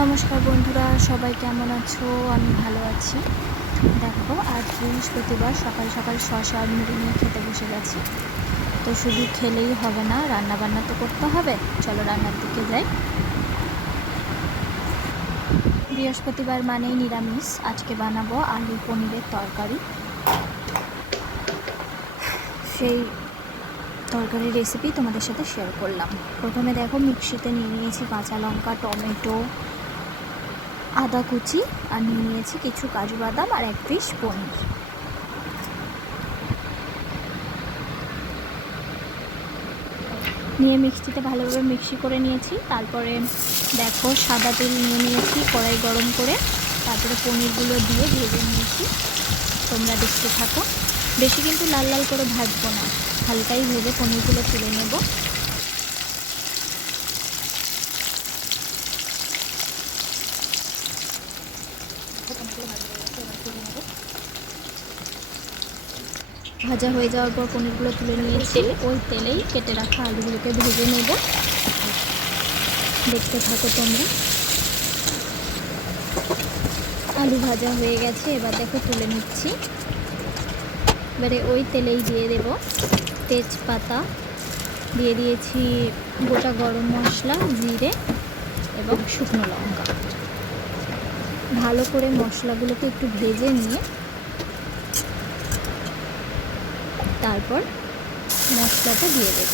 নমস্কার বন্ধুরা, সবাই কেমন আছো? আমি ভালো আছি। দেখো, আজ বৃহস্পতিবার, সকাল সকাল শশা আর মুড়ি নিয়ে খেতে বসে গেছি। তো শুধু খেলেই হবে না রান্না বান্না তো করতে হবে। চলো রান্নার দিকে যাই। বৃহস্পতিবার মানেই নিরামিষ। আজকে বানাবো আলু পনিরের তরকারি। সেই তরকারির রেসিপি তোমাদের সাথে শেয়ার করলাম। প্রথমে দেখো মিক্সিতে নিয়ে নিয়েছি কাঁচা লঙ্কা, টমেটো আদা কুচি আর নিয়ে নিয়েছি কিছু কাজু বাদাম আর এক পিস পনির। নিয়ে মিক্সিতে ভালোভাবে মিক্সি করে নিয়েছি। তারপরে দেখো সাদা তেল নিয়ে নিয়েছি কড়াই গরম করে। তারপরে পনিরগুলো দিয়ে ভেজে নিয়েছি। তোমরা দেখতে থাকো। বেশি কিন্তু লাল লাল করে ভাজবো না। হালকাই ভেজে পনিরগুলো তুলে নেব। ভাজা হয়ে যাওয়ার পর পনিরগুলো তুলে নিয়েছি ওই তেলেই কেটে রাখা আলুগুলোকে ভেজে নেব। দেখতে থাকো তোমরা। আলু ভাজা হয়ে গেছে এবার দেখো তুলে নিচ্ছি। এবারে ওই তেলেই দিয়ে দেব তেজপাতা। দিয়ে দিয়েছি গোটা গরম মশলা জিরে এবং শুকনো লঙ্কা। ভালো করে মশলাগুলোকে একটু ভেজে নিয়ে তারপর মশলাটা দিয়ে দেব।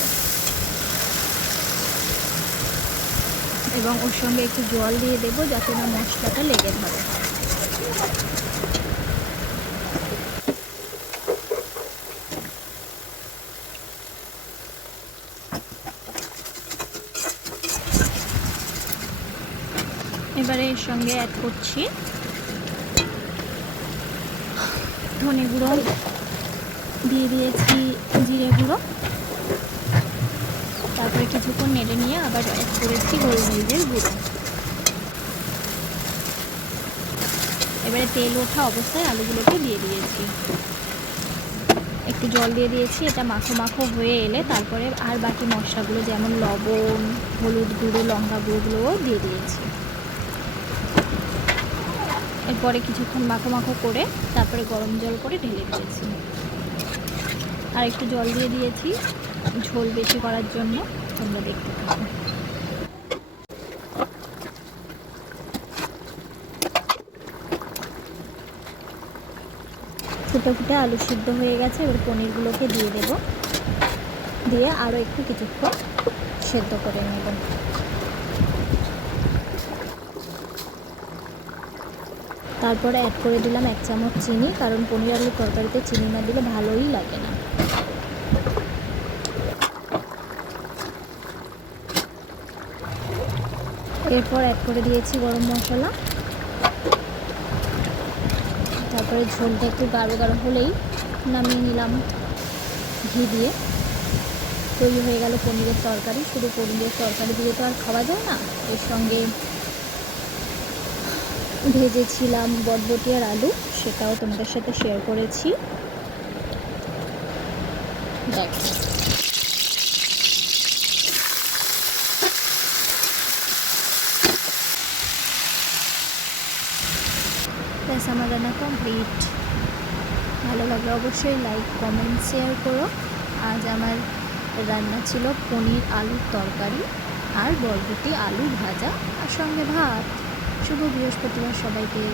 এবং ওর সঙ্গে একটু জল দিয়ে দেবো যাতে না মশলাটা লেগে ধরে। এবারে এর সঙ্গে অ্যাড করছি ধনে গুঁড়ো। দিয়ে দিয়েছি জিরে গুঁড়ো। তারপরে কিছুক্ষণ নেড়ে নিয়ে আবার অ্যাড করেছি গোলমরিচের গুঁড়ো। এবারে তেল ওঠা অবস্থায় আলুগুলোকে দিয়ে দিয়েছি। একটু জল দিয়ে দিয়েছি, এটা মাখো মাখো হয়ে এলে তারপরে আর বাকি মশলাগুলো যেমন লবণ, হলুদ গুঁড়ো, লঙ্কা গুঁড়োগুলোও দিয়ে দিয়েছি। এরপরে কিছুক্ষণ মাখো মাখো করে তারপরে গরম জল করে ঢেলে দিয়েছি। আর একটু জল দিয়ে দিয়েছি ঝোল বেশি করার জন্য। তোমরা দেখতে পাবো ফুটে ফুটে আলু সিদ্ধ হয়ে গেছে, এবার পনিরগুলোকে দিয়ে দেব। দিয়ে আরও একটু কিছুক্ষণ সেদ্ধ করে নেব। তারপরে অ্যাড করে দিলাম এক চামচ চিনি, কারণ পনির আলুর তরকারিতে চিনি না দিলে ভালোই লাগে না। এরপর অ্যাড করে দিয়েছি গরম মশলা। তারপরে ঝোলটা একটু গাঢ় গাঢ় হলেই নামিয়ে নিলাম ঘি দিয়ে। তৈরি হয়ে গেল পনিরের তরকারি। শুধু পনিরের তরকারি দিয়ে তো আর খাওয়া যায় না। এর সঙ্গে ভেজেছিলাম বটবটি আর আলু, সেটাও তোমাদের সাথে শেয়ার করেছি। দেখ। ব্যাস আমার রান্না কমপ্লিট ভালো লাগলে অবশ্যই লাইক কমেন্ট শেয়ার করো। আজ আমার রান্না ছিল পনির আলুর তরকারি আর বরবটি আলু ভাজা আর সঙ্গে ভাত। শুভ বৃহস্পতিবার সবাইকে।